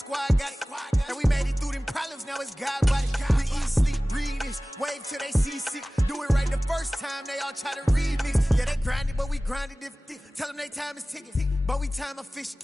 squad got it. And we made it through them problems, now it's God body. We eat, sleep, breathe this, wave till they see sick. Do it right the first time, they all try to remix. Yeah, they grinded, but we grinded different. Tell them they time is ticking, but we time a fish.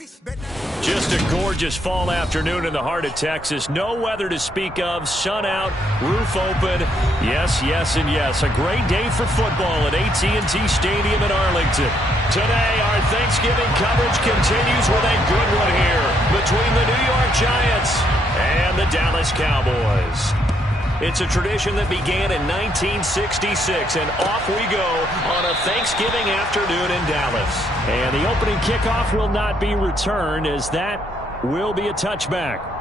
Just a gorgeous fall afternoon in the heart of Texas. No weather to speak of, sun out, roof open. Yes, yes, and yes. A great day for football at AT&T Stadium in Arlington. Today, our Thanksgiving coverage continues with a good one here between the New York Giants and the Dallas Cowboys. It's a tradition that began in 1966, and off we go on a Thanksgiving afternoon in Dallas. And the opening kickoff will not be returned, as that will be a touchback.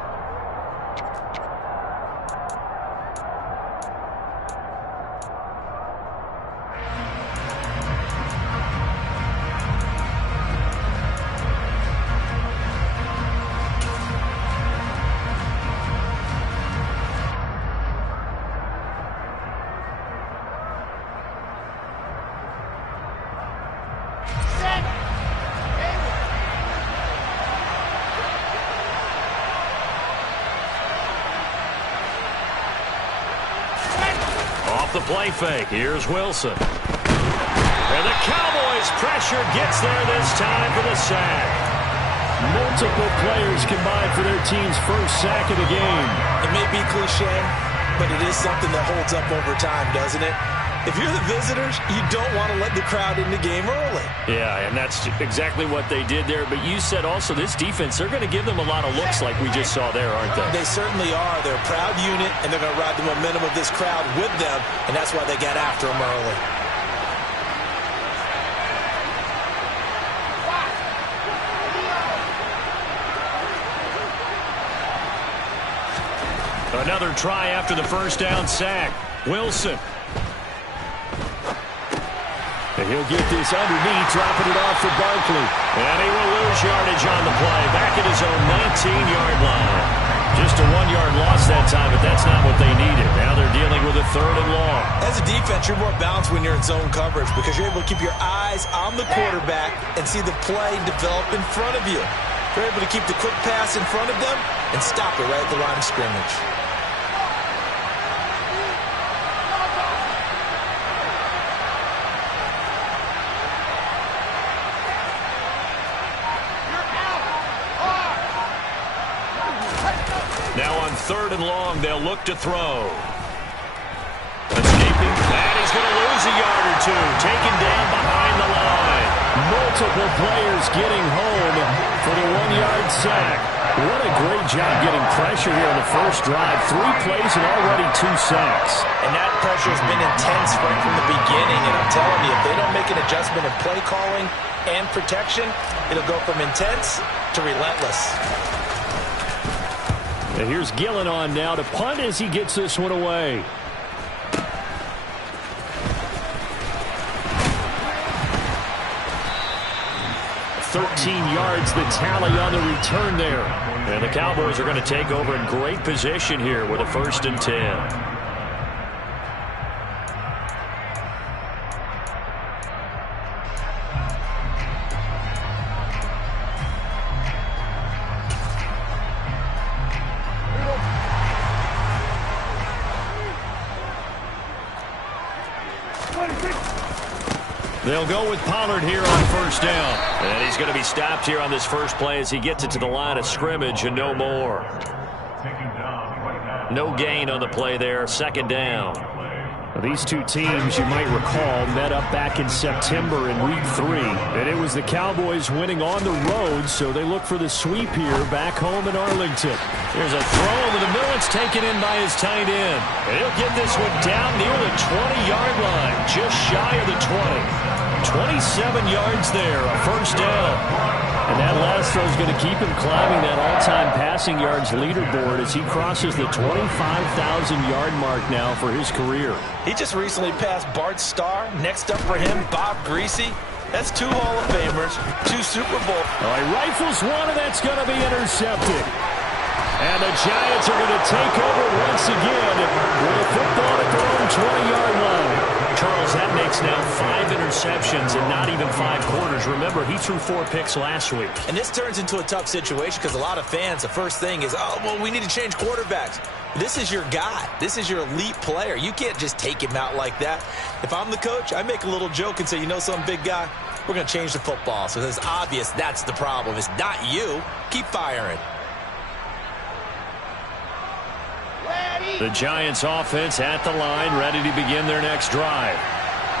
The play fake. Here's Wilson. And the Cowboys' pressure gets there this time for the sack. Multiple players combined for their team's first sack of the game. It may be cliche, but it is something that holds up over time, doesn't it? If you're the visitors, you don't want to let the crowd in the game early. Yeah, and that's exactly what they did there. But you said also this defense, they're going to give them a lot of looks like we just saw there, aren't they? They certainly are. They're a proud unit, and they're going to ride the momentum of this crowd with them, and that's why they got after them early. Another try after the first down sack. Wilson. And he'll get this underneath, dropping it off for Barkley. And he will lose yardage on the play, back at his own 19-yard line. Just a 1-yard loss that time, but that's not what they needed. Now they're dealing with a 3rd and long. As a defense, you're more balanced when you're in zone coverage because you're able to keep your eyes on the quarterback and see the play develop in front of you. You're able to keep the quick pass in front of them and stop it right at the line of scrimmage. Now on 3rd and long, they'll look to throw. Escaping, and he's going to lose a yard or two. Taken down behind the line. Multiple players getting home for the 1-yard sack. What a great job getting pressure here in the first drive. 3 plays and already 2 sacks. And that pressure has been intense right from the beginning. And I'm telling you, if they don't make an adjustment in play calling and protection, it'll go from intense to relentless. And here's Gillen on now to punt as he gets this one away. "13 yards the tally on the return there. And the Cowboys are going to take over in great position here with a 1st and 10. They'll go with Pollard here on 1st down. And he's going to be stopped here on this first play as he gets it to the line of scrimmage and no more. No gain on the play there. 2nd down. These two teams, you might recall, met up back in September in Week 3. And it was the Cowboys winning on the road, so they look for the sweep here back home in Arlington. There's a throw over the middle. It's taken in by his tight end. And he'll get this one down near the 20-yard line, just shy of the 20. 27 yards there, a 1st down. And that last throw is going to keep him climbing that all-time passing yards leaderboard as he crosses the 25,000-yard mark now for his career. He just recently passed Bart Starr. Next up for him, Bob Greasy. That's 2 Hall of Famers, 2 Super Bowl. He rifles one, and that's going to be intercepted. And the Giants are going to take over once again with a football at their own 20-yard line. Charles, that makes now 5 interceptions in not even 5 quarters. Remember, he threw 4 picks last week. And this turns into a tough situation because a lot of fans, the first thing is, oh, well, we need to change quarterbacks. This is your guy. This is your elite player. You can't just take him out like that. If I'm the coach, I make a little joke and say, you know something, big guy? We're going to change the football. So it's obvious that's the problem. It's not you. Keep firing. The Giants offense at the line, ready to begin their next drive.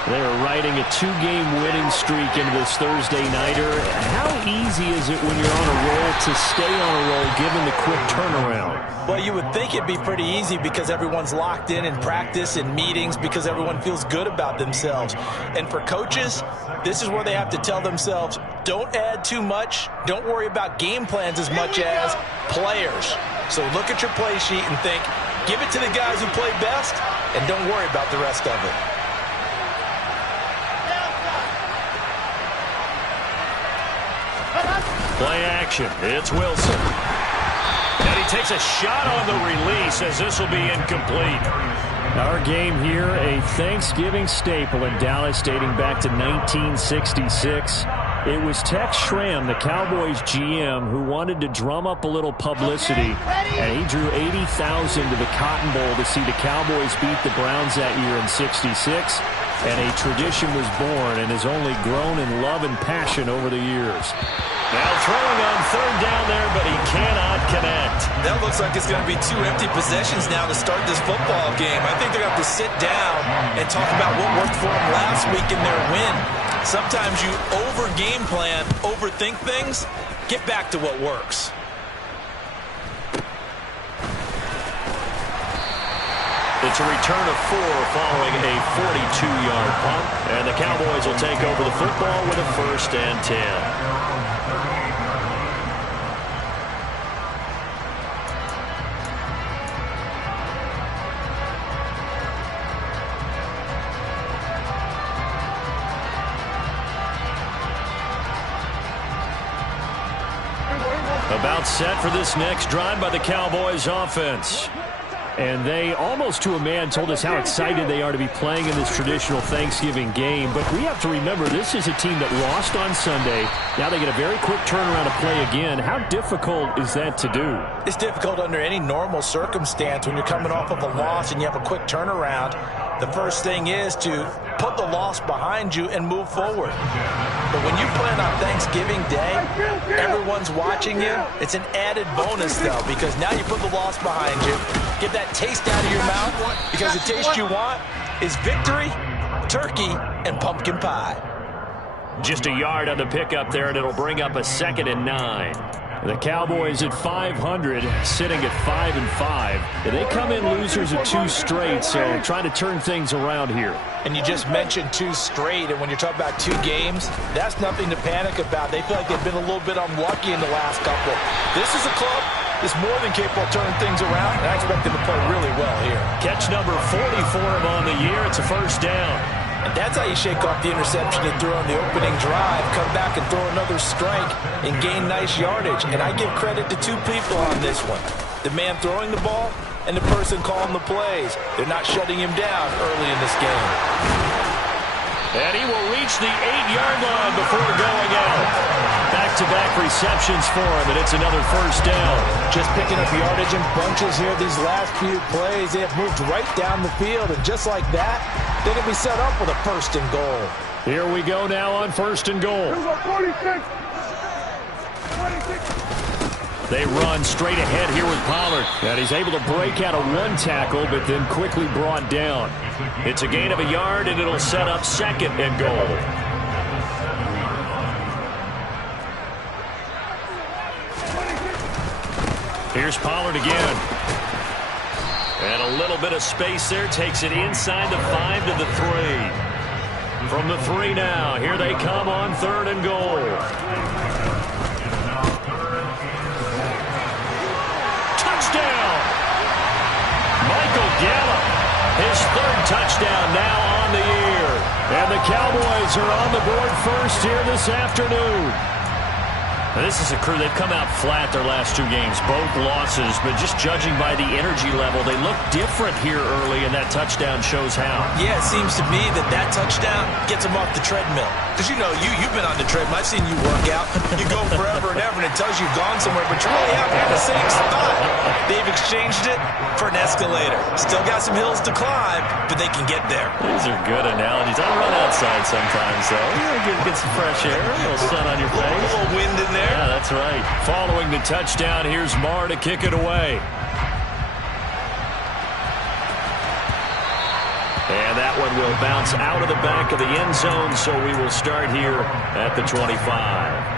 They are riding a 2-game winning streak into this Thursday nighter. How easy is it when you're on a roll to stay on a roll given the quick turnaround? Well, you would think it'd be pretty easy because everyone's locked in practice and meetings because everyone feels good about themselves. And for coaches, this is where they have to tell themselves, don't add too much. Don't worry about game plans as much as players. So look at your play sheet and think, give it to the guys who play best and don't worry about the rest of it. Play action. It's Wilson. And he takes a shot on the release as this will be incomplete. Our game here, a Thanksgiving staple in Dallas dating back to 1966. It was Tex Schramm, the Cowboys GM, who wanted to drum up a little publicity, and he drew 80,000 to the Cotton Bowl to see the Cowboys beat the Browns that year in '66. And a tradition was born and has only grown in love and passion over the years. Now throwing on 3rd down there, but he cannot connect. That looks like it's going to be 2 empty possessions now to start this football game. I think they're going to have to sit down and talk about what worked for them last week in their win. Sometimes you over-game plan, overthink things. Get back to what works. It's a return of 4 following a 42-yard punt. And the Cowboys will take over the football with a 1st and 10. About set for this next drive by the Cowboys offense. And they, almost to a man, told us how excited they are to be playing in this traditional Thanksgiving game. But we have to remember, this is a team that lost on Sunday. Now they get a very quick turnaround to play again. How difficult is that to do? It's difficult under any normal circumstance when you're coming off of a loss and you have a quick turnaround. The first thing is to put the loss behind you and move forward. But when you play on Thanksgiving Day, everyone's watching you. It's an added bonus, though, because now you put the loss behind you. Get that taste out of your mouth, because the taste you want is victory, turkey, and pumpkin pie. Just a yard on the pickup there, and it'll bring up a 2nd and 9. The Cowboys at 500, sitting at 5-5. They come in losers of 2 straight, so trying to turn things around here. And you just mentioned 2 straight, and when you're talking about 2 games, that's nothing to panic about. They feel like they've been a little bit unlucky in the last couple. This is a club that's more than capable of turning things around, and I expect them to play really well here. Catch number 40 for him on the year. It's a 1st down. And that's how you shake off the interception he threw on the opening drive, come back and throw another strike and gain nice yardage. And I give credit to 2 people on this one. The man throwing the ball and the person calling the plays. They're not shutting him down early in this game. And he will reach the 8-yard line before going out. Back-to-back receptions for him, and it's another 1st down. Just picking up yardage in bunches here these last few plays. They have moved right down the field, and just like that, they can be set up with a 1st and goal. Here we go now on 1st and goal. 46. They run straight ahead here with Pollard. And he's able to break out of 1 tackle, but then quickly brought down. It's a gain of a yard, and it'll set up 2nd and goal. Here's Pollard again. And a little bit of space there. Takes it inside the 5 to the 3. From the 3 now. Here they come on 3rd and goal. Touchdown! Michael Gallup. His 3rd touchdown now on the year. And the Cowboys are on the board first here this afternoon. This is a crew, they've come out flat their last 2 games, both losses, but just judging by the energy level, they look different here early, and that touchdown shows how. Yeah, it seems to me that touchdown gets them off the treadmill. Because you've been on the treadmill. I've seen you work out. You go forever and ever, and it tells you you've gone somewhere, but you really haven't in the same spot. They've exchanged it for an escalator. Still got some hills to climb, but they can get there. These are good analogies. I run outside sometimes, though. Get some fresh air, a little sun on your face. A little wind in there. Yeah, that's right. Following the touchdown, here's Marr to kick it away. And that one will bounce out of the back of the end zone, so we will start here at the 25.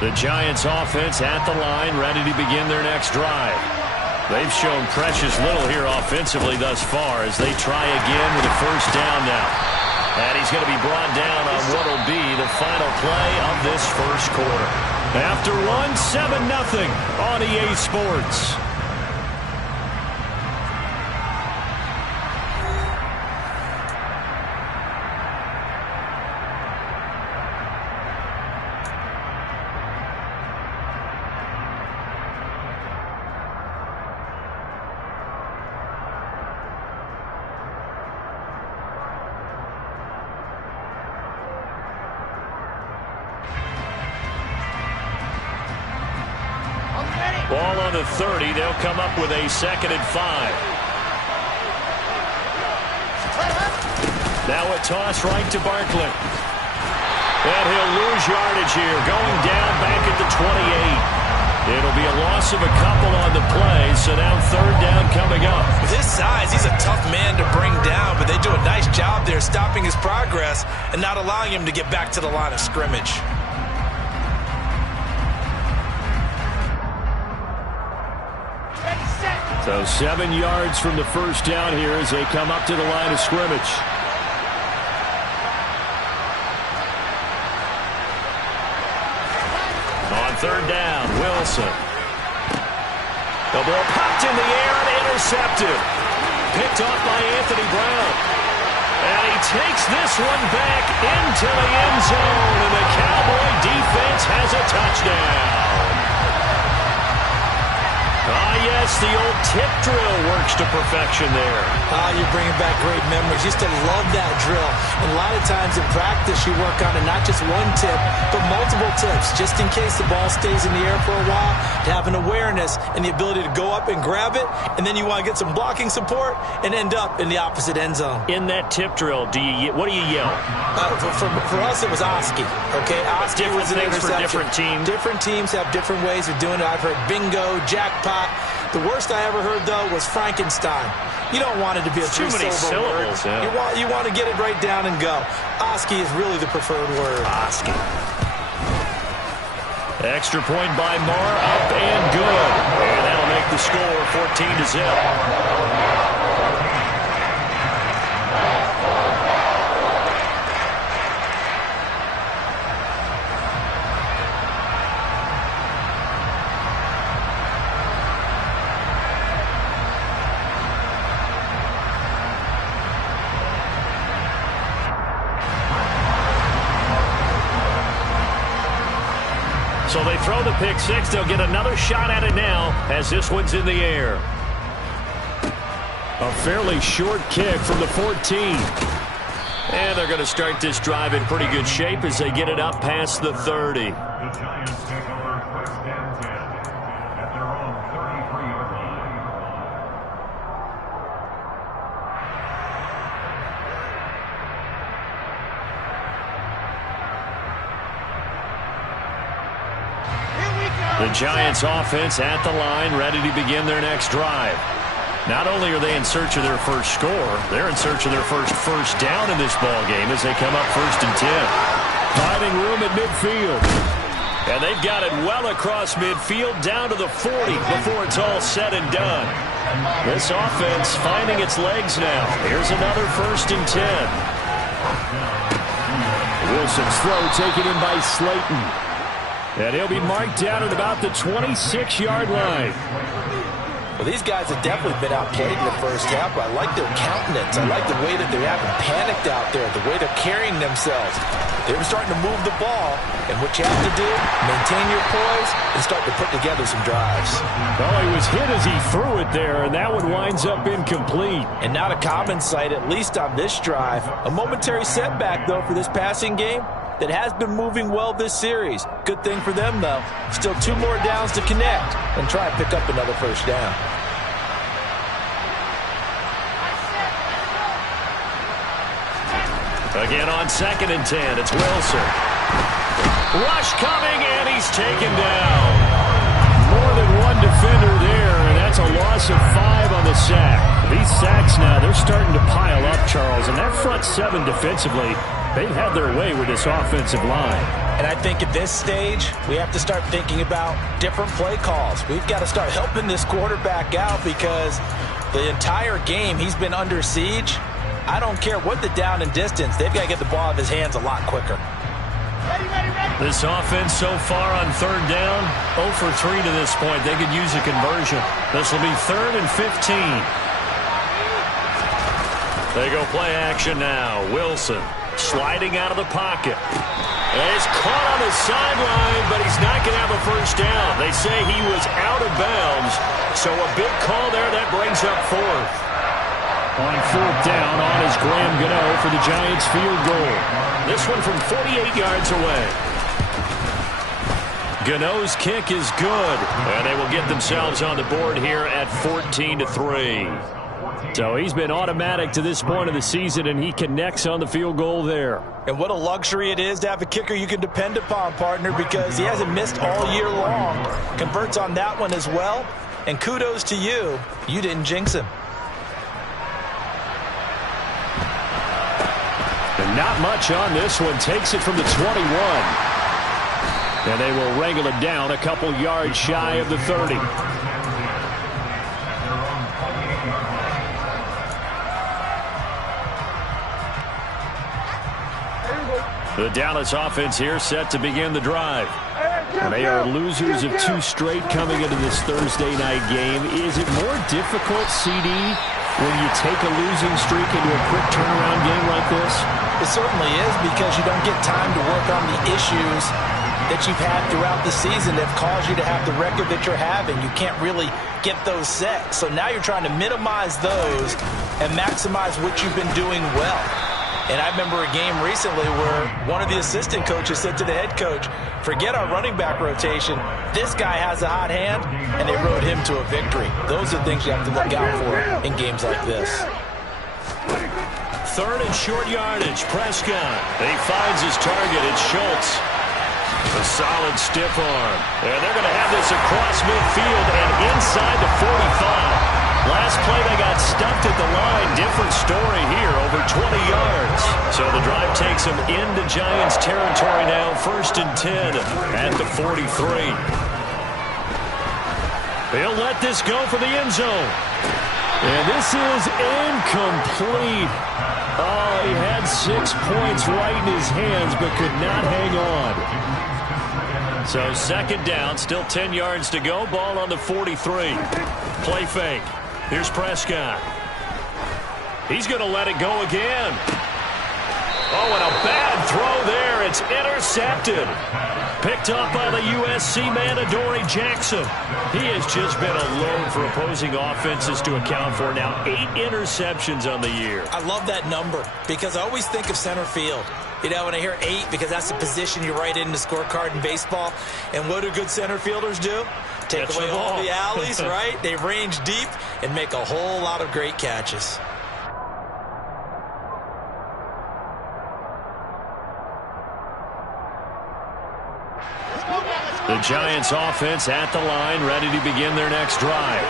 The Giants offense at the line, ready to begin their next drive. They've shown precious little here offensively thus far as they try again with a first down now. And he's going to be brought down on what will be the final play of this first quarter. After one, 7-0 on EA Sports. Ball on the 30. They'll come up with a 2nd and 5. Now a toss right to Barkley. And he'll lose yardage here. Going down back at the 28. It'll be a loss of a couple on the play, so now 3rd down coming up. With his size, he's a tough man to bring down, but they do a nice job there stopping his progress and not allowing him to get back to the line of scrimmage. So 7 yards from the first down here as they come up to the line of scrimmage. On 3rd down, Wilson. The ball popped in the air and intercepted. Picked off by Anthony Brown. And he takes this one back into the end zone, and the Cowboy defense has a touchdown. Yes, the old tip drill works to perfection there. You're bringing back great memories. Used to love that drill. And a lot of times in practice, you work on it, not just one tip, but multiple tips, just in case the ball stays in the air for a while, to have an awareness and the ability to go up and grab it, and then you want to get some blocking support and end up in the opposite end zone. In that tip drill, what do you yell? For us, it was Oski. Okay, Oski was an interception. For different teams. Different teams have different ways of doing it. I've heard bingo, jackpot. The worst I ever heard, though, was Frankenstein. You don't want it to be a too many syllables. Yeah. You want to get it right down and go. Oski is really the preferred word. Oski. Extra point by Marr, up and good. And that'll make the score 14-0. So they throw the pick six. They'll get another shot at it now as this one's in the air. A fairly short kick from the 14. And they're going to start this drive in pretty good shape as they get it up past the 30. The Giants take over first and 10 at their own 33-yard line. The Giants offense at the line, ready to begin their next drive. Not only are they in search of their first score, they're in search of their first down in this ball game as they come up 1st and 10. Finding room at midfield. And they've got it well across midfield down to the 40 before it's all said and done. This offense finding its legs now. Here's another 1st and 10. Wilson's throw taken in by Slayton. And he'll be marked down at about the 26-yard line. Well, these guys have definitely been outplayed in the first half, but I like their countenance. I like the way that they haven't panicked out there, the way they're carrying themselves. They were starting to move the ball, and what you have to do, maintain your poise and start to put together some drives. Well, he was hit as he threw it there, and that one winds up incomplete. And not a common sight, at least on this drive. A momentary setback, though, for this passing game that has been moving well this series. Good thing for them, though. Still 2 more downs to connect and try and pick up another 1st down. Again on 2nd and 10, it's Wilson. Rush coming, and he's taken down. More than one defender there, and that's a loss of 5 on the sack. These sacks now, they're starting to pile up, Charles, and that front 7 defensively, they've had their way with this offensive line. And I think at this stage, we have to start thinking about different play calls. We've got to start helping this quarterback out because the entire game he's been under siege. I don't care what the down and distance. They've got to get the ball out of his hands a lot quicker. This offense so far on 3rd down, 0 for 3 to this point. They could use a conversion. This will be 3rd and 15. They go play action now. Wilson sliding out of the pocket. And he's caught on the sideline, but he's not going to have a 1st down. They say he was out of bounds. So a big call there. That brings up 4th. On 4th down, on is Graham Gano for the Giants field goal. This one from 48 yards away. Gano's kick is good, and they will get themselves on the board here at 14-3. So he's been automatic to this point of the season, and he connects on the field goal there. And what a luxury it is to have a kicker you can depend upon, partner, because he hasn't missed all year long. Converts on that one as well, and kudos to you. You didn't jinx him. And not much on this one. Takes it from the 21. And they will wrangle it down a couple yards shy of the 30. The Dallas offense here set to begin the drive. And they are losers of 2 straight coming into this Thursday night game. Is it more difficult, CD, when you take a losing streak into a quick turnaround game like this? It certainly is, because you don't get time to work on the issues that you've had throughout the season that have caused you to have the record that you're having. You can't really get those set. So now you're trying to minimize those and maximize what you've been doing well. And I remember a game recently where one of the assistant coaches said to the head coach, forget our running back rotation. This guy has a hot hand, and they rode him to a victory. Those are things you have to look out for in games like this. 3rd and short yardage. Prescott. He finds his target. It's Schultz. A solid stiff arm. And they're going to have this across midfield and inside the 45. Last play they got stuffed at the line. Different story here, over 20 yards. So the drive takes them into Giants territory now. 1st and 10 at the 43. They'll let this go for the end zone. And this is incomplete. Oh, he had 6 points right in his hands, but could not hang on. So 2nd down, still 10 yards to go. Ball on the 43. Play fake. Here's Prescott. He's going to let it go again. Oh, and a bad throw there. It's intercepted. Picked up by the USC man, Adoree Jackson. He has just been a load for opposing offenses to account for. Now 8 interceptions on the year. I love that number because I always think of center field. You know, when I hear 8, because that's the position you write in the scorecard in baseball. And what do good center fielders do? Take away all the alleys, right? They range deep and make a whole lot of great catches. The Giants offense at the line, ready to begin their next drive.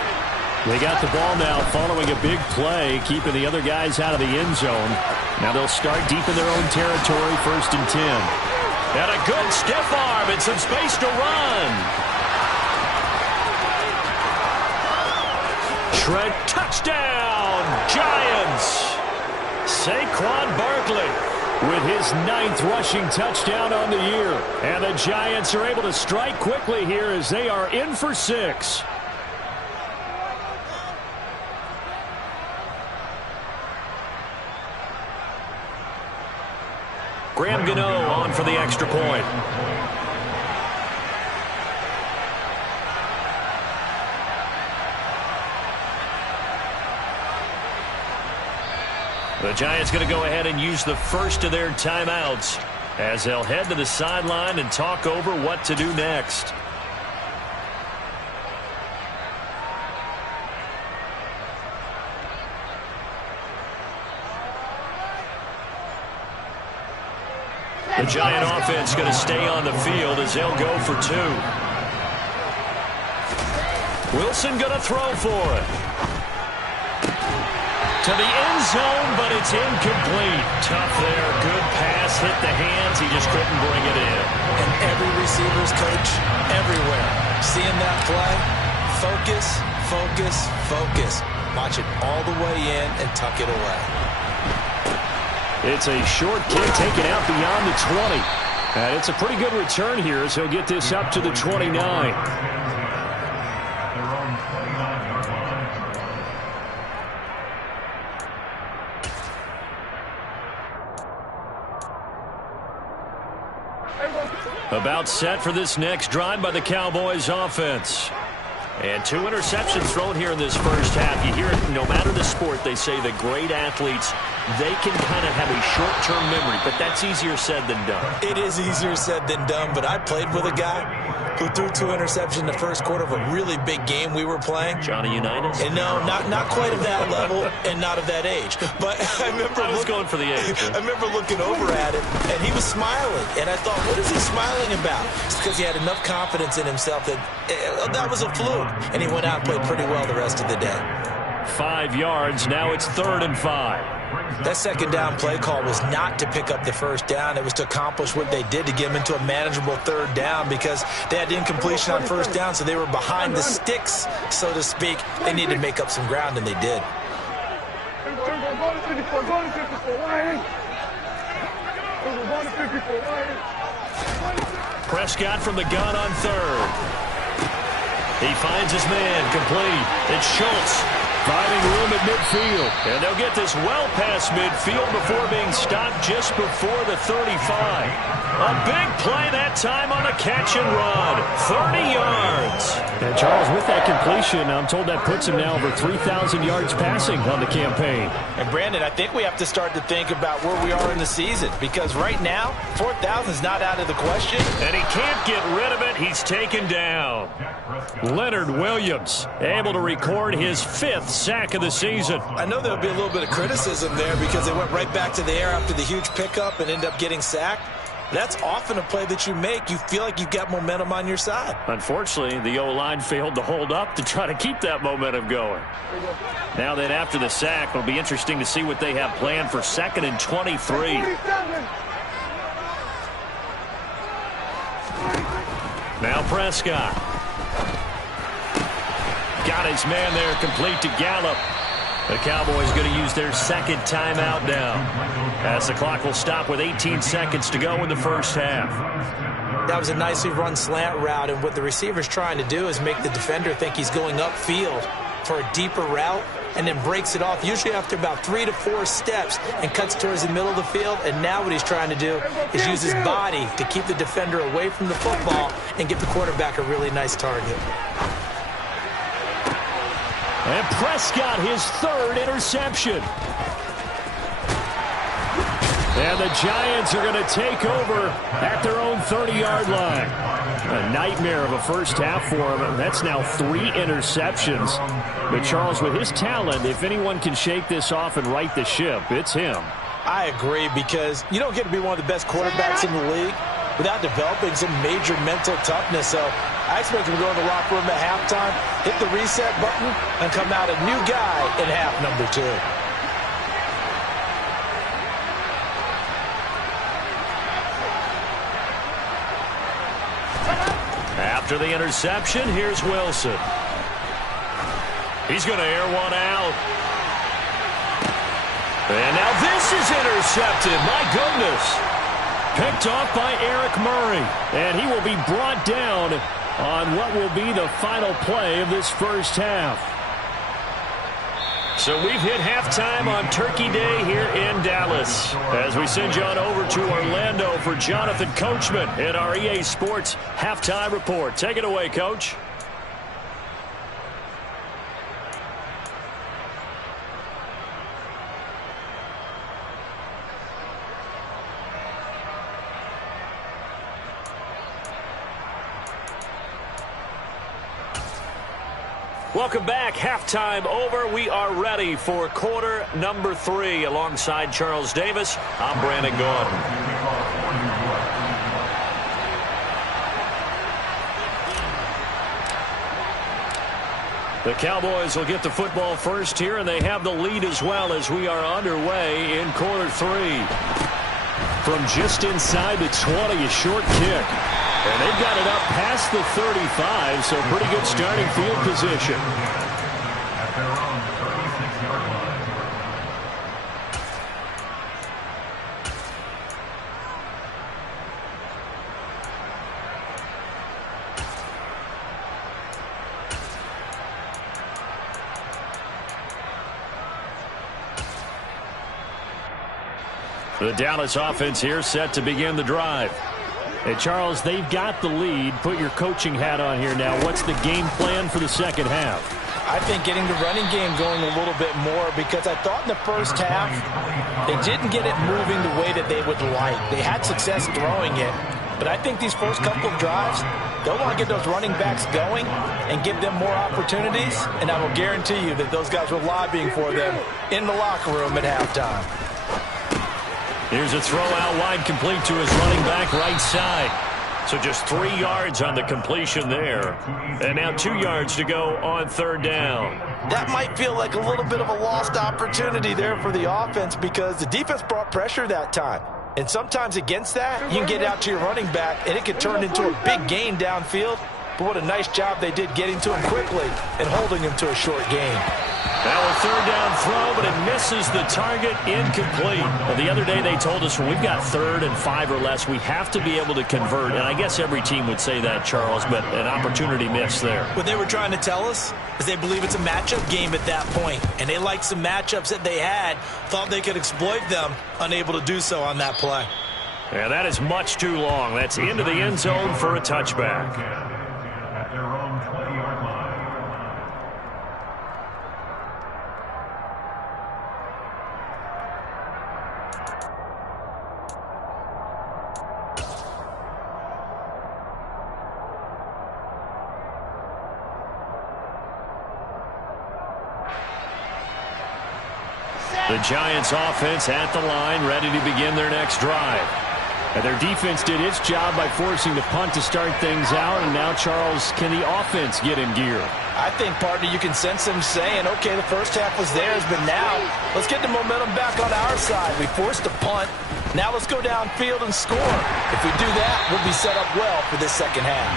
They got the ball now following a big play, keeping the other guys out of the end zone. Now they'll start deep in their own territory, 1st and 10. And a good stiff arm and some space to run. Trent, touchdown, Giants. Saquon Barkley with his 9th rushing touchdown on the year. And the Giants are able to strike quickly here as they are in for 6. Graham Gano on for the extra point. The Giants going to go ahead and use the first of their timeouts as they'll head to the sideline and talk over what to do next. The Giant offense going to stay on the field as they'll go for 2. Wilson going to throw for it. To the end zone, but it's incomplete. Tough there. Good pass. Hit the hands. He just couldn't bring it in. And every receiver's coach everywhere. Seeing that play, focus, focus, focus. Watch it all the way in and tuck it away. It's a short kick taken out beyond the 20. And it's a pretty good return here as he'll get this up to the 29. About set for this next drive by the Cowboys offense. And 2 interceptions thrown here in this first half. You hear it, no matter the sport, they say the great athletes, they can kind of have a short-term memory, but that's easier said than done. It is easier said than done, but I played with a guy who threw 2 interceptions in the first quarter of a really big game we were playing. Johnny Unitas? And no, not quite of that level and not of that age. But I remember I was going for the age. I remember looking over at him, and he was smiling. And I thought, what is he smiling about? It's because he had enough confidence in himself that that was a fluke. And he went out and played pretty well the rest of the day. 5 yards. Now it's 3rd and 5. That second down play call was not to pick up the first down. It was to accomplish what they did to get them into a manageable 3rd down because they had incompletion on first down, so they were behind the sticks, so to speak. They needed to make up some ground, and they did. Prescott from the gun on 3rd. He finds his man complete. It's Schultz. Finding room at midfield. And they'll get this well past midfield before being stopped just before the 35. A big play that time on a catch and run. 30 yards. And Charles, with that completion, I'm told that puts him now over 3,000 yards passing on the campaign. And Brandon, I think we have to start to think about where we are in the season because right now, 4,000 is not out of the question. And he can't get rid of it. He's taken down. Leonard Williams able to record his 5th sack of the season. I know there'll be a little bit of criticism there because they went right back to the air after the huge pickup and end up getting sacked. That's often a play that you make. You feel like you've got momentum on your side. Unfortunately, the O-line failed to hold up to try to keep that momentum going. Now then, after the sack, it'll be interesting to see what they have planned for 2nd and 23. Now Prescott. Got his man there complete to Gallup. The Cowboys going to use their 2nd timeout now as the clock will stop with 18 seconds to go in the first half. That was a nicely run slant route, and what the receiver's trying to do is make the defender think he's going upfield for a deeper route and then breaks it off, usually after about 3 to 4 steps, and cuts towards the middle of the field. And now what he's trying to do is use his body to keep the defender away from the football and give the quarterback a really nice target. And Prescott, his 3rd interception. And the Giants are going to take over at their own 30-yard line. A nightmare of a first half for him. That's now 3 interceptions. But Charles, with his talent, if anyone can shake this off and right the ship, it's him. I agree, because you don't get to be one of the best quarterbacks in the league without developing some major mental toughness. So I expect him to go in the locker room at halftime, hit the reset button, and come out a new guy in half number 2. After the interception, here's Wilson. He's going to air one out. And now this is intercepted. My goodness. Picked off by Eric Murray. And he will be brought down on what will be the final play of this first half. So we've hit halftime on Turkey Day here in Dallas. As we send you on over to Orlando for Jonathan Coachman in our EA Sports Halftime Report. Take it away, Coach. Welcome back. Halftime over. We are ready for quarter number 3. Alongside Charles Davis, I'm Brandon Gaudin. The Cowboys will get the football first here, and they have the lead as well as we are underway in quarter 3. From just inside the 20, a short kick. And they've got it up past the 35, so pretty good starting field position. At their own 36-yard line. The Dallas offense here set to begin the drive. Hey, Charles, they've got the lead. Put your coaching hat on here now. What's the game plan for the second half? I think getting the running game going a little bit more, because I thought in the first half they didn't get it moving the way that they would like. They had success throwing it, but I think these first couple of drives, they'll want to get those running backs going and give them more opportunities, and I will guarantee you that those guys were lobbying for them in the locker room at halftime. Here's a throw out wide, complete to his running back right side. So just 3 yards on the completion there. And now 2 yards to go on third down. That might feel like a little bit of a lost opportunity there for the offense, because the defense brought pressure that time. And sometimes against that, you can get out to your running back, and it can turn into a big gain downfield. But what a nice job they did getting to him quickly and holding him to a short gain. Now a third down throw, but it misses the target, incomplete. Well, the other day they told us when we've got 3rd and 5 or less, we have to be able to convert. And I guess every team would say that, Charles, but an opportunity missed there. What they were trying to tell us is they believe it's a matchup game at that point. And they liked some matchups that they had, thought they could exploit them, unable to do so on that play. Yeah, that is much too long. That's into the end zone for a touchback. At their own 20-yard line. The Giants offense at the line, ready to begin their next drive. And their defense did its job by forcing the punt to start things out. And now, Charles, can the offense get in gear? I think, partner, you can sense them saying, okay, the first half was theirs, but now let's get the momentum back on our side. We forced a punt. Now let's go downfield and score. If we do that, we'll be set up well for this second half.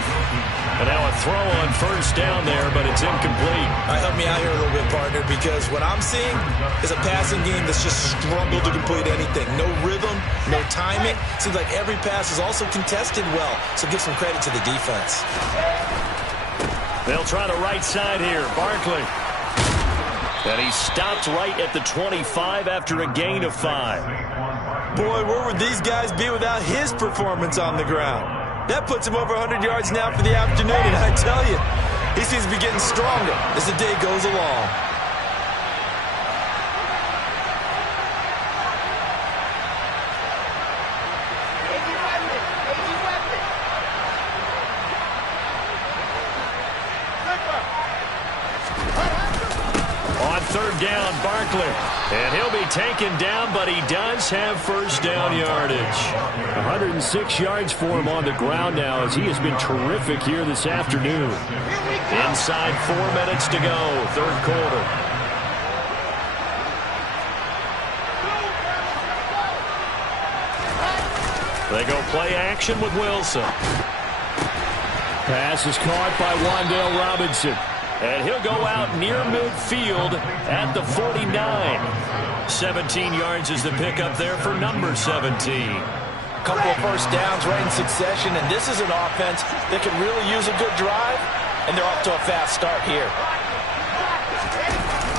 And now a throw on first down there, but it's incomplete. Help me out here a little bit, partner, because what I'm seeing is a passing game that's just struggled to complete anything. No rhythm, no timing. Seems like every pass is also contested well, so give some credit to the defense. They'll try the right side here. Barkley. And he stopped right at the 25 after a gain of 5. Boy, where would these guys be without his performance on the ground? That puts him over 100 yards now for the afternoon, and I tell you, he seems to be getting stronger as the day goes along. On third down, Barkley. And he'll be taken down, but he does have first down yardage. 106 yards for him on the ground now, as he has been terrific here this afternoon. Inside 4 minutes to go, third quarter. They go play action with Wilson. Pass is caught by Wan'Dale Robinson. And he'll go out near midfield at the 49. 17 yards is the pickup there for number 17. Couple of first downs right in succession, and this is an offense that can really use a good drive, and they're off to a fast start here.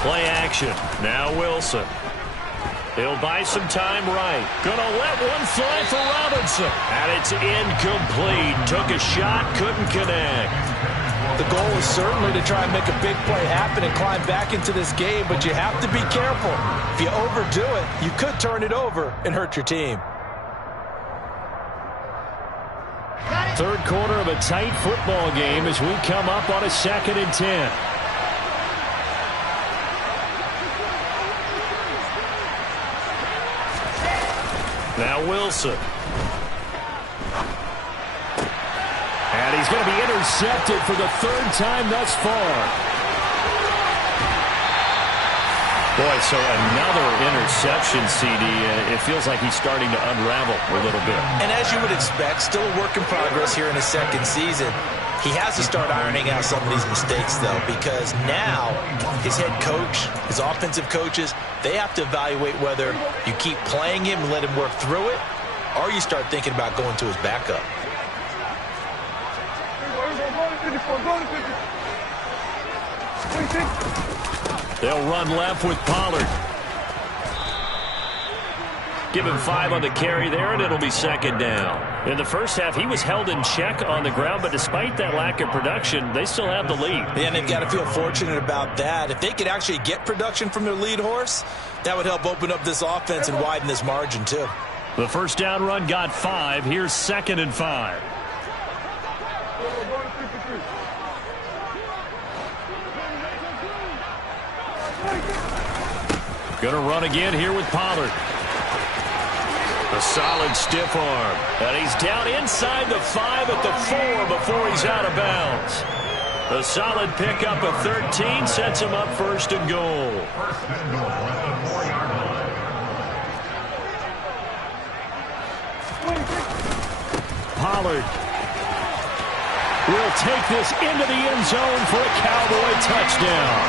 Play action. Now Wilson. He'll buy some time right. Gonna let one fly for Robinson. And it's incomplete. Took a shot, couldn't connect. The goal is certainly to try and make a big play happen and climb back into this game, but you have to be careful. If you overdo it, you could turn it over and hurt your team. Third quarter of a tight football game as we come up on a 2nd and 10. Now Wilson. And he's going to be intercepted for the 3rd time thus far. Boy, so another interception, CD. It feels like he's starting to unravel a little bit. And as you would expect, still a work in progress here in his 2nd season. He has to start ironing out some of these mistakes, though, because now his head coach, his offensive coaches, they have to evaluate whether you keep playing him and let him work through it, or you start thinking about going to his backup. They'll run left with Pollard. Give him 5 on the carry there, and it'll be 2nd down. In the first half, he was held in check on the ground, but despite that lack of production, they still have the lead. Yeah, and they've got to feel fortunate about that. If they could actually get production from their lead horse, that would help open up this offense and widen this margin, too. The first down run got 5. Here's 2nd and 5. Gonna run again here with Pollard. A solid stiff arm. And he's down inside the 5 at the 4 before he's out of bounds. A solid pickup of 13 sets him up 1st and goal. First and goal at the 4-yard line. Pollard will take this into the end zone for a Cowboy touchdown.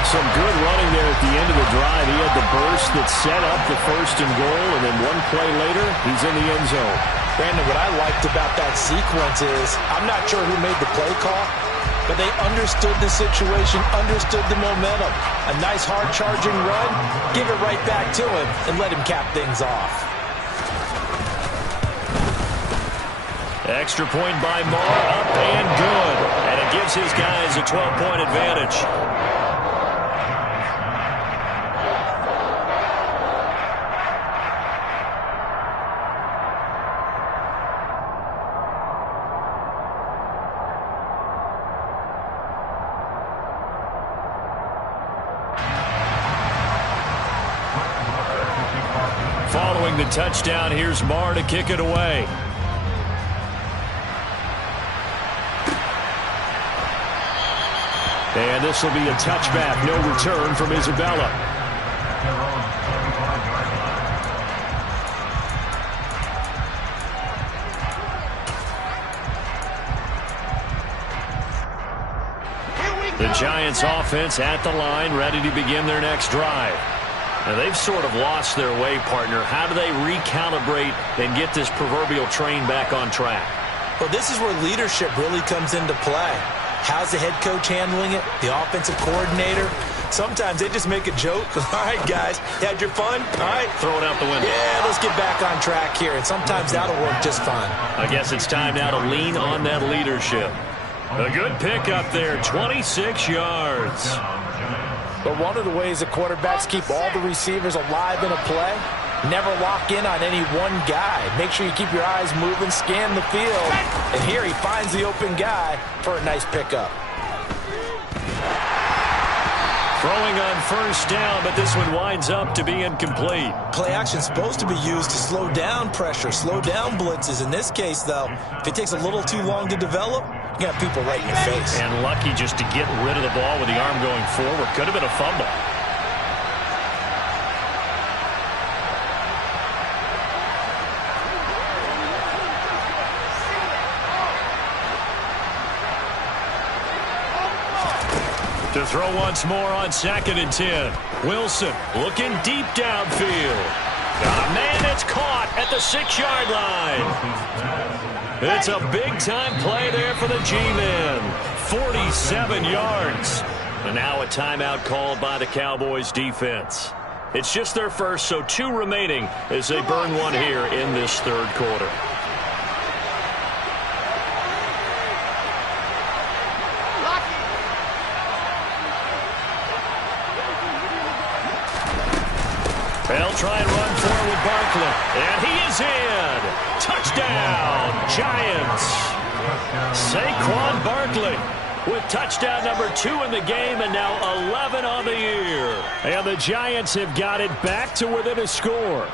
Some good running there at the end of the drive. He had the burst that set up the 1st and goal, and then one play later, he's in the end zone. Brandon, what I liked about that sequence is, I'm not sure who made the play call, but they understood the situation, understood the momentum. A nice hard-charging run, give it right back to him, and let him cap things off. Extra point by Moore, up and good. And it gives his guys a 12-point advantage. Following the touchdown, here's Marr to kick it away. And this will be a touchback. No return from Isabella. The Giants offense at the line, ready to begin their next drive. Now they've sort of lost their way, partner. How do they recalibrate and get this proverbial train back on track? Well, this is where leadership really comes into play. How's the head coach handling it? The offensive coordinator? Sometimes they just make a joke. All right, guys, you had your fun? All right. Throw it out the window. Yeah, let's get back on track here. And sometimes that'll work just fine. I guess it's time now to lean on that leadership. A good pickup there, 26 yards. But one of the ways the quarterbacks keep all the receivers alive in a play, never lock in on any one guy. Make sure you keep your eyes moving, scan the field. And here he finds the open guy for a nice pickup. Throwing on first down, but this one winds up to be incomplete. Play action's supposed to be used to slow down pressure, slow down blitzes. In this case, though, if it takes a little too long to develop, you got people right in your face. And lucky just to get rid of the ball with the arm going forward. Could have been a fumble. To throw once more on 2nd and 10. Wilson looking deep downfield. Got a man that's caught at the 6-yard line. It's a big-time play there for the G-men. 47 yards. And now a timeout called by the Cowboys defense. It's just their first, so 2 remaining as they burn one here in this 3rd quarter. They'll try and run forward with Barkley. And he is in. Touchdown, Giants. Saquon Barkley with touchdown number 2 in the game and now 11 on the year. And the Giants have got it back to within a score.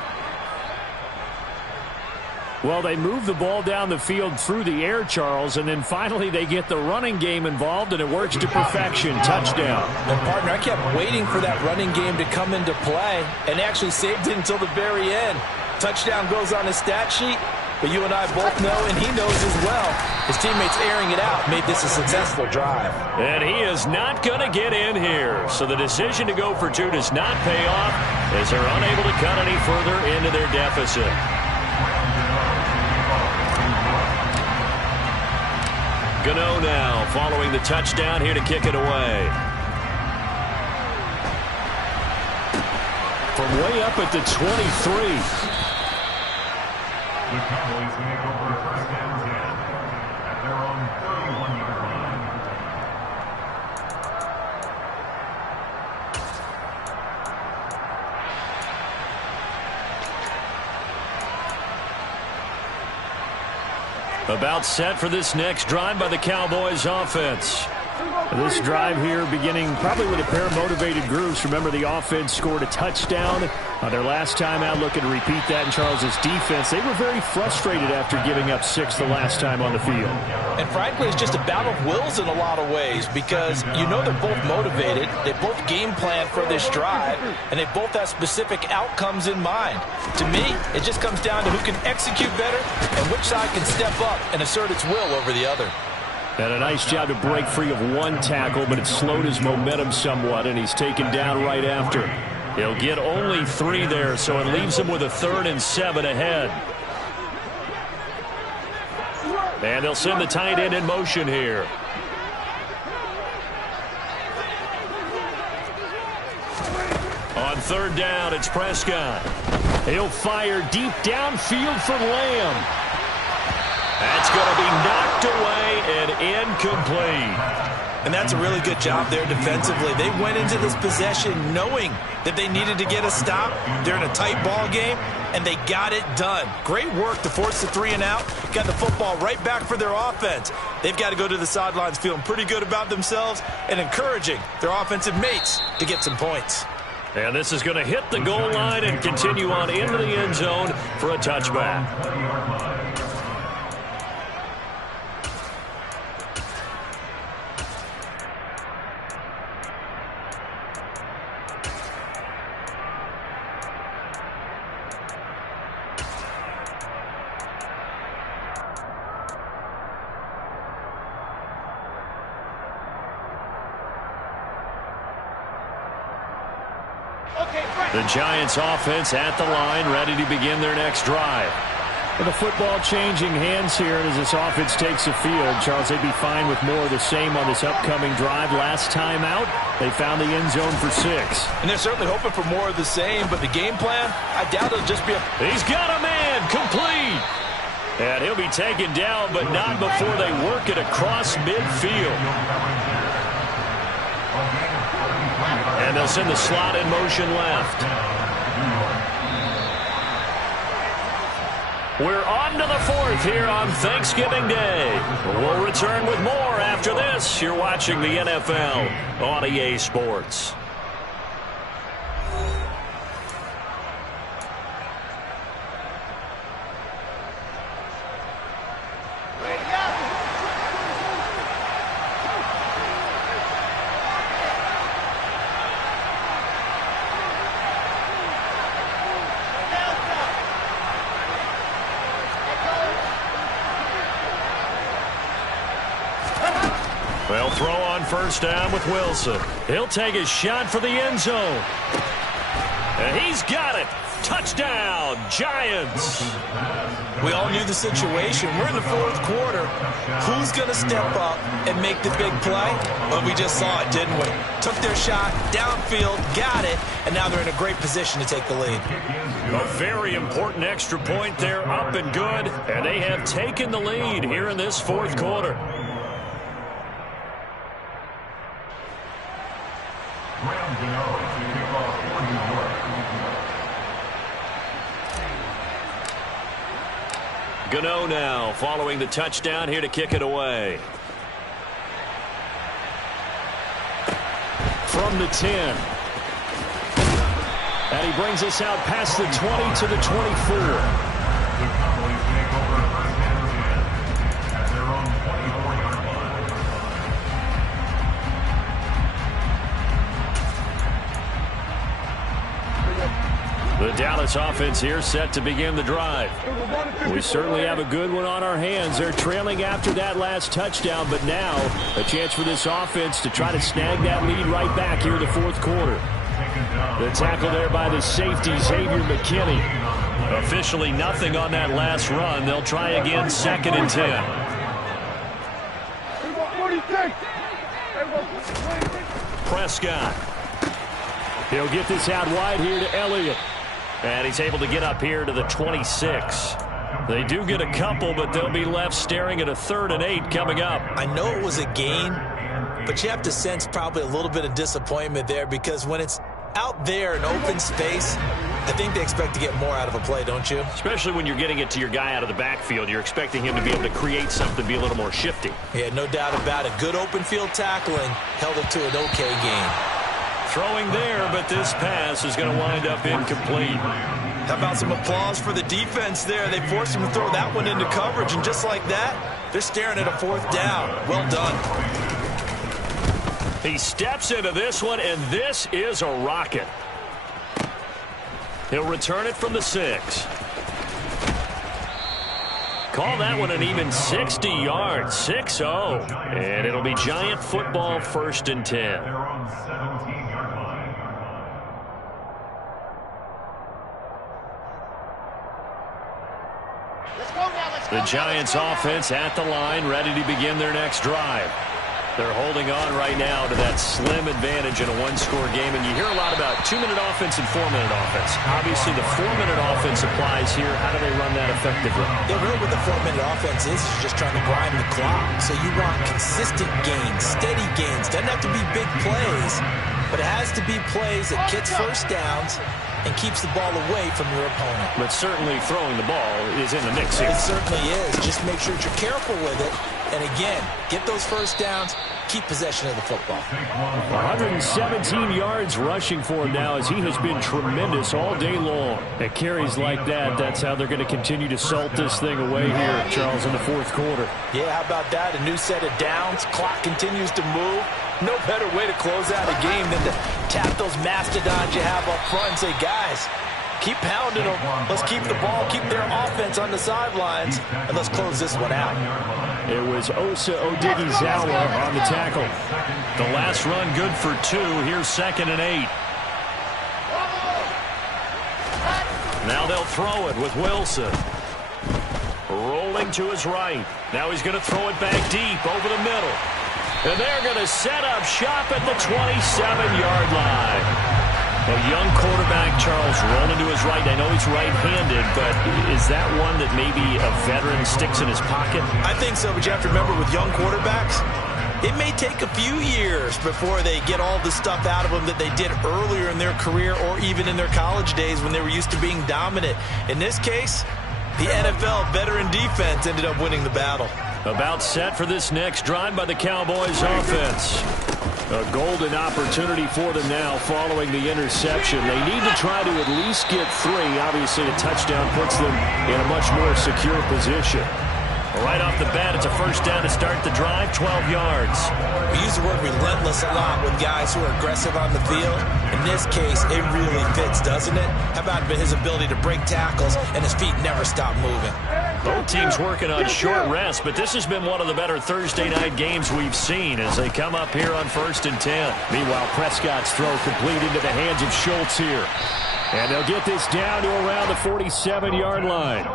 Well, they move the ball down the field through the air, Charles, and then finally they get the running game involved, and it works to perfection. Touchdown. And, partner, I kept waiting for that running game to come into play and actually saved it until the very end. Touchdown goes on his stat sheet, but you and I both know, and he knows as well, his teammates airing it out made this a successful drive. And he is not going to get in here. So the decision to go for 2 does not pay off as they're unable to cut any further into their deficit. Gano now following the touchdown here to kick it away. From way up at the 23. The Cowboys take over 1st and 10 at their own 31-yard line. About set for this next drive by the Cowboys offense. This drive here beginning probably with a pair of motivated groups. Remember, the offense scored a touchdown their last time out, looking to repeat that in Charles's defense. They were very frustrated after giving up 6 the last time on the field. And frankly, it's just a battle of wills in a lot of ways because you know they're both motivated, they both game plan for this drive, and they both have specific outcomes in mind. To me, it just comes down to who can execute better and which side can step up and assert its will over the other. And a nice job to break free of 1 tackle, but it slowed his momentum somewhat, and he's taken down right after. He'll get only 3 there, so it leaves him with a 3rd and 7 ahead. And they'll send the tight end in motion here. On 3rd down, it's Prescott. He'll fire deep downfield for Lamb. That's going to be knocked away and incomplete. And that's a really good job there defensively. They went into this possession knowing that they needed to get a stop. They're in a tight ball game, and they got it done. Great work to force the 3 and out. Got the football right back for their offense. They've got to go to the sidelines feeling pretty good about themselves and encouraging their offensive mates to get some points. And this is going to hit the goal line and continue on into the end zone for a touchback. The Giants offense at the line, ready to begin their next drive. With the football changing hands here, and as this offense takes the field, Charles, they'd be fine with more of the same on this upcoming drive. Last time out, they found the end zone for 6. And they're certainly hoping for more of the same, but the game plan, I doubt it'll just be a... He's got a man, complete. And he'll be taken down, but not before they work it across midfield. And they'll send the slot in motion left. We're on to the 4th here on Thanksgiving Day. We'll return with more after this. You're watching the NFL on EA Sports. They'll throw on first down with Wilson. He'll take a shot for the end zone. And he's got it. Touchdown, Giants. We all knew the situation. We're in the fourth quarter. Who's going to step up and make the big play? Well, we just saw it, didn't we? Took their shot, downfield, got it, and now they're in a great position to take the lead. A very important extra point there, up and good, and they have taken the lead here in this fourth quarter. Graham Gano to kick off for New York. Gano now following the touchdown here to kick it away. From the 10. And he brings us out past the 20 to the 24. The Cowboys take over first and 10 at their own 24-yard line. The Dallas offense here set to begin the drive. We certainly have a good one on our hands. They're trailing after that last touchdown, but now a chance for this offense to try to snag that lead right back here in the fourth quarter. The tackle there by the safety, Xavier McKinney. Officially nothing on that last run. They'll try again, 2nd and 10. Prescott. He'll get this out wide here to Elliott. And he's able to get up here to the 26. They do get a couple, but they'll be left staring at a 3rd and 8 coming up. I know it was a gain, but you have to sense probably a little bit of disappointment there because when it's out there in open space, I think they expect to get more out of a play, don't you? Especially when you're getting it to your guy out of the backfield. You're expecting him to be able to create something, be a little more shifty. Yeah, no doubt about it. Good open field tackling, held it to an okay gain. Throwing there, but this pass is going to wind up incomplete. How about some applause for the defense there? They forced him to throw that one into coverage, and just like that, they're staring at a 4th down. Well done. He steps into this one, and this is a rocket. He'll return it from the 6. Call that one an even 60 yards, 6-0. And it'll be Giant football, 1st and 10. They're on 17-yard line. The Giants offense at the line, ready to begin their next drive. They're holding on right now to that slim advantage in a one-score game, and you hear a lot about 2-minute offense and 4-minute offense. Obviously, the 4-minute offense applies here. How do they run that effectively? Yeah, really what the 4-minute offense is just trying to grind the clock. So you want consistent gains, steady gains. Doesn't have to be big plays, but it has to be plays that gets first downs and keeps the ball away from your opponent. But certainly throwing the ball is in the mix here. It certainly is. Just make sure that you're careful with it. And again, get those first downs, keep possession of the football. 117 yards rushing for him now as he has been tremendous all day long. At carries like that, that's how they're going to continue to salt this thing away here, Charles, in the fourth quarter. Yeah, how about that? A new set of downs. Clock continues to move. No better way to close out a game than to tap those mastodons you have up front and say, guys, keep pounding them. Let's keep the ball, keep their offense on the sidelines, and let's close this one out. It was Osa Odighizuwa on the tackle. The last run good for 2. Here's 2nd and 8. Now they'll throw it with Wilson. Rolling to his right. Now he's going to throw it back deep over the middle. And they're going to set up shop at the 27-yard line. A young quarterback, Charles, rolling to his right. I know he's right-handed, but is that one that maybe a veteran sticks in his pocket? I think so, but you have to remember with young quarterbacks, it may take a few years before they get all the stuff out of them that they did earlier in their career or even in their college days when they were used to being dominant. In this case, the NFL veteran defense ended up winning the battle. About set for this next drive by the Cowboys offense. A golden opportunity for them now following the interception. They need to try to at least get 3. Obviously, a touchdown puts them in a much more secure position. Right off the bat, it's a first down to start the drive, 12 yards. We use the word relentless a lot with guys who are aggressive on the field. In this case, it really fits, doesn't it? How about his ability to break tackles and his feet never stop moving? Both teams working on short rest, but this has been one of the better Thursday night games we've seen as they come up here on 1st and 10. Meanwhile, Prescott's throw complete into the hands of Schultz here. And they'll get this down to around the 47-yard line.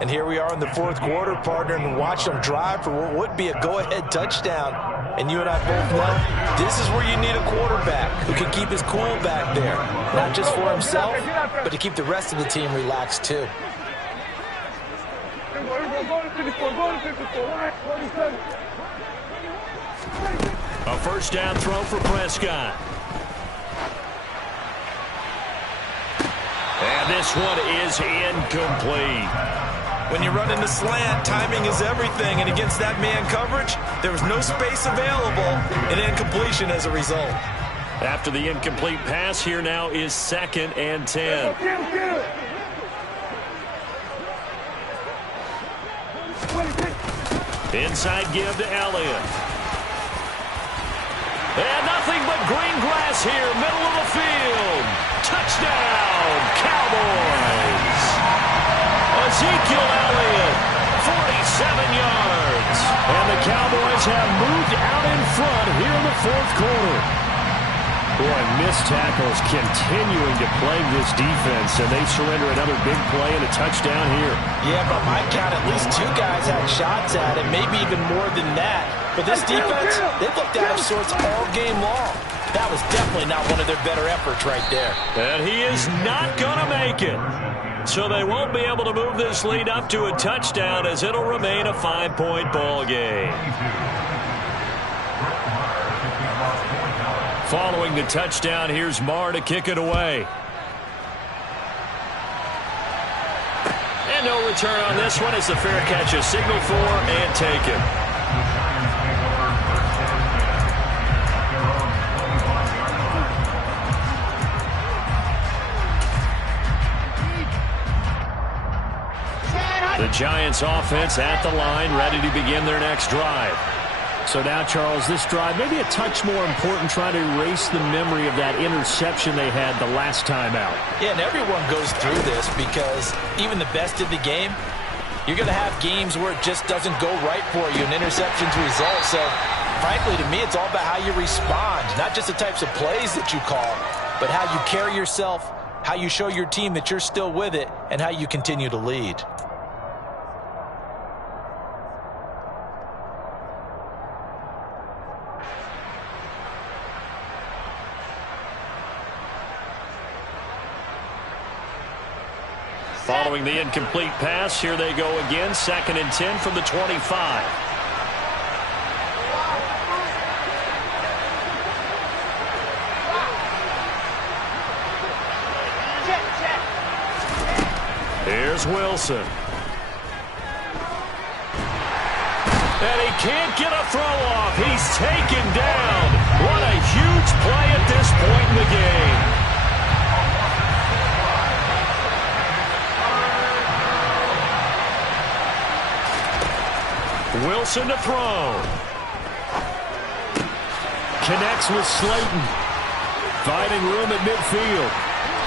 And here we are in the 4th quarter, partner, and watch them drive for what would be a go-ahead touchdown. And you and I both know this is where you need a quarterback who can keep his cool back there. Not just for himself, but to keep the rest of the team relaxed too. A first down throw for Prescott. And this one is incomplete. When you run in the slant, timing is everything. And against that man coverage, there was no space available, and incompletion as a result. After the incomplete pass, here now is 2nd and 10. Inside give to Elliott. And nothing but green grass here, middle of the field. Touchdown, Cowboys. Ezekiel Elliott, 47 yards. And the Cowboys have moved out in front here in the 4th quarter. Boy, missed tackles continuing to plague this defense, and they surrender another big play and a touchdown here. Yeah, by my count, at least 2 guys had shots at it, maybe even more than that. But this defense, they looked out of sorts all game long. That was definitely not one of their better efforts right there. And he is not going to make it. So they won't be able to move this lead up to a touchdown as it'll remain a 5-point ball game. Following the touchdown, here's Marr to kick it away. And no return on this one as the fair catch is signaled for and taken. The Giants offense at the line, ready to begin their next drive. So now, Charles, this drive maybe a touch more important, trying to erase the memory of that interception they had the last time out. Yeah, and everyone goes through this because even the best of the game, you're going to have games where it just doesn't go right for you, and interceptions result. So, frankly, to me, it's all about how you respond, not just the types of plays that you call, but how you carry yourself, how you show your team that you're still with it, and how you continue to lead. Following the incomplete pass, here they go again. 2nd and 10 from the 25. Here's Wilson. And he can't get a throw off. He's taken down. What a huge play at this point in the game. Wilson to throw. Connects with Slayton. Finding room at midfield.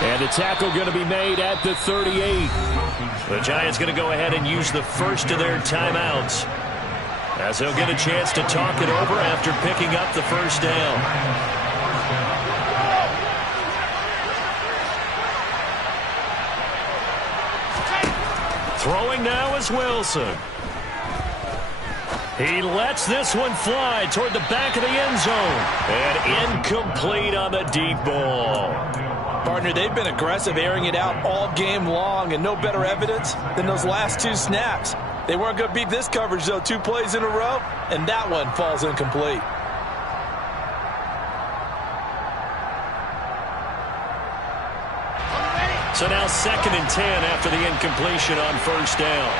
And a tackle going to be made at the 38. The Giants going to go ahead and use the first of their timeouts, as they'll get a chance to talk it over after picking up the first down. Throwing now is Wilson. He lets this one fly toward the back of the end zone. And incomplete on the deep ball. Partner, they've been aggressive, airing it out all game long, and no better evidence than those last 2 snaps. They weren't going to beat this coverage, though, 2 plays in a row, and that one falls incomplete. So now 2nd and 10 after the incompletion on first down.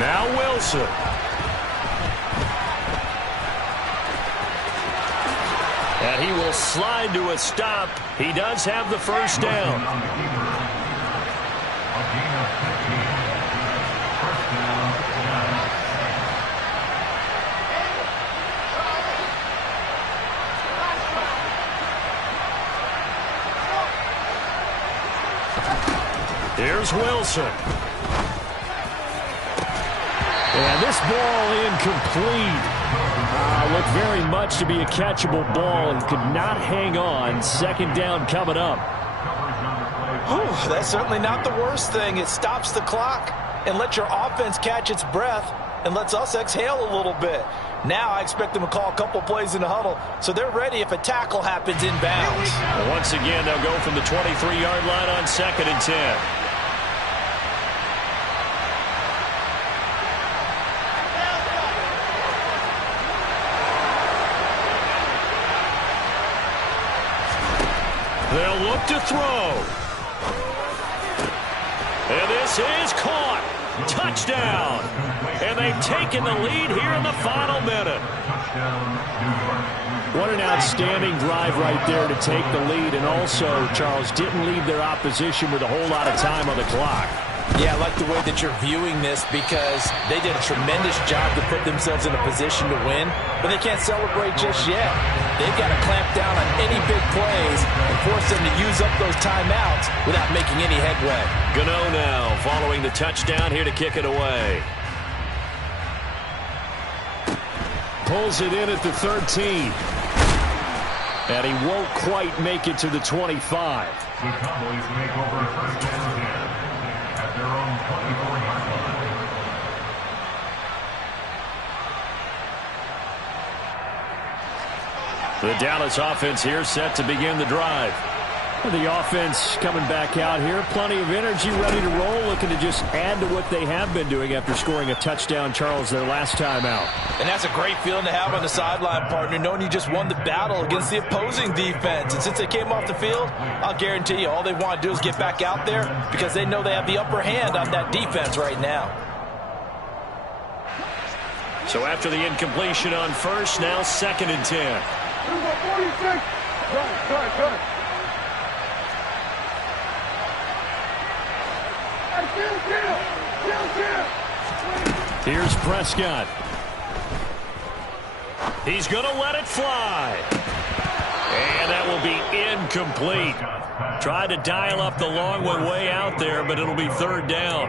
Now Wilson. he will slide to a stop. He does have the first down. A gain of 15. First down, Dallas. Here's Wilson. And this ball incomplete. Looked very much to be a catchable ball and could not hang on. Second down coming up. Whew, that's certainly not the worst thing. It stops the clock and lets your offense catch its breath and lets us exhale a little bit. Now I expect them to call a couple plays in the huddle so they're ready if a tackle happens inbounds. Well, once again, they'll go from the 23-yard line on 2nd and 10. They'll look to throw. And this is caught. Touchdown. And they've taken the lead here in the final minute. What an outstanding drive right there to take the lead. And also, Charles, didn't leave their opposition with a whole lot of time on the clock. Yeah, I like the way that you're viewing this because they did a tremendous job to put themselves in a position to win, but they can't celebrate just yet. They've got to clamp down on any big plays and force them to use up those timeouts without making any headway. Gano now following the touchdown here to kick it away. Pulls it in at the 13. And he won't quite make it to the 25. The Cowboys make over first down again at their own 24-yard line. The Dallas offense here set to begin the drive. The offense coming back out here. Plenty of energy, ready to roll, looking to just add to what they have been doing after scoring a touchdown, Charles, their last time out. And that's a great feeling to have on the sideline, partner, knowing you just won the battle against the opposing defense. And since they came off the field, I'll guarantee you all they want to do is get back out there because they know they have the upper hand on that defense right now. So after the incompletion on first, now 2nd and 10. Here's Prescott. He's going to let it fly. And that will be incomplete. Tried to dial up the long one way out there, but it'll be 3rd down.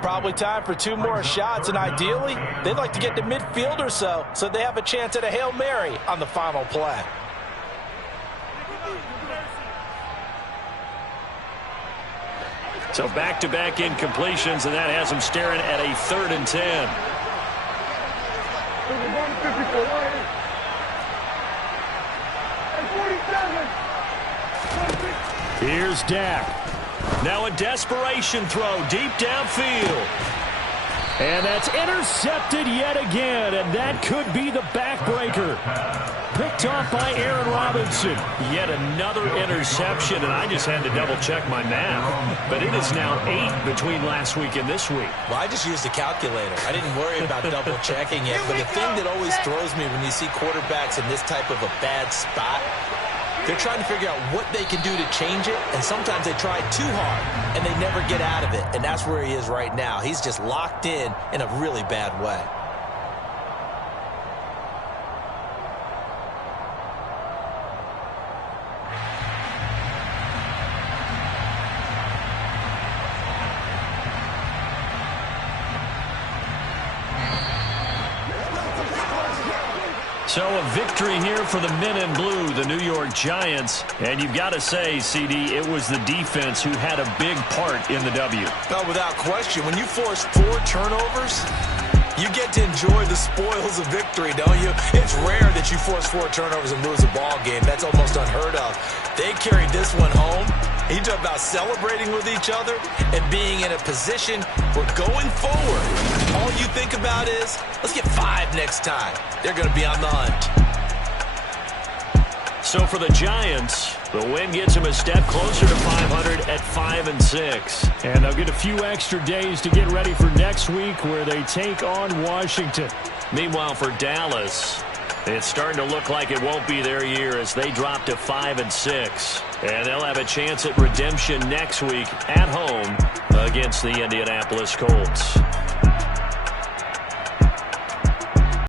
Probably time for 2 more shots, and ideally, they'd like to get to midfield or so they have a chance at a Hail Mary on the final play. So back-to-back incompletions, and that has them staring at a 3rd and 10. Here's Dak. Now a desperation throw deep downfield. And that's intercepted yet again, and that could be the backbreaker. Picked off by Aaron Robinson. Yet another interception, and I just had to double-check my math. But it is now 8 between last week and this week. Well, I just used a calculator. I didn't worry about double-checking it. But the thing that always throws me when you see quarterbacks in this type of a bad spot, they're trying to figure out what they can do to change it, and sometimes they try too hard, and they never get out of it. And that's where he is right now. He's just locked in a really bad way. So a victory here for the men in blue, the New York Giants. And you've got to say, CD, it was the defense who had a big part in the W. No, without question. When you force 4 turnovers, you get to enjoy the spoils of victory, don't you? It's rare that you force 4 turnovers and lose a ball game. That's almost unheard of. They carried this one home. You talk about celebrating with each other and being in a position where going forward, all you think about is, let's get 5 next time. They're going to be on the hunt. So for the Giants, the win gets them a step closer to 500 at 5-6. And they'll get a few extra days to get ready for next week where they take on Washington. Meanwhile, for Dallas, It's starting to look like it won't be their year as they drop to 5-6. And they'll have a chance at redemption next week at home against the Indianapolis Colts.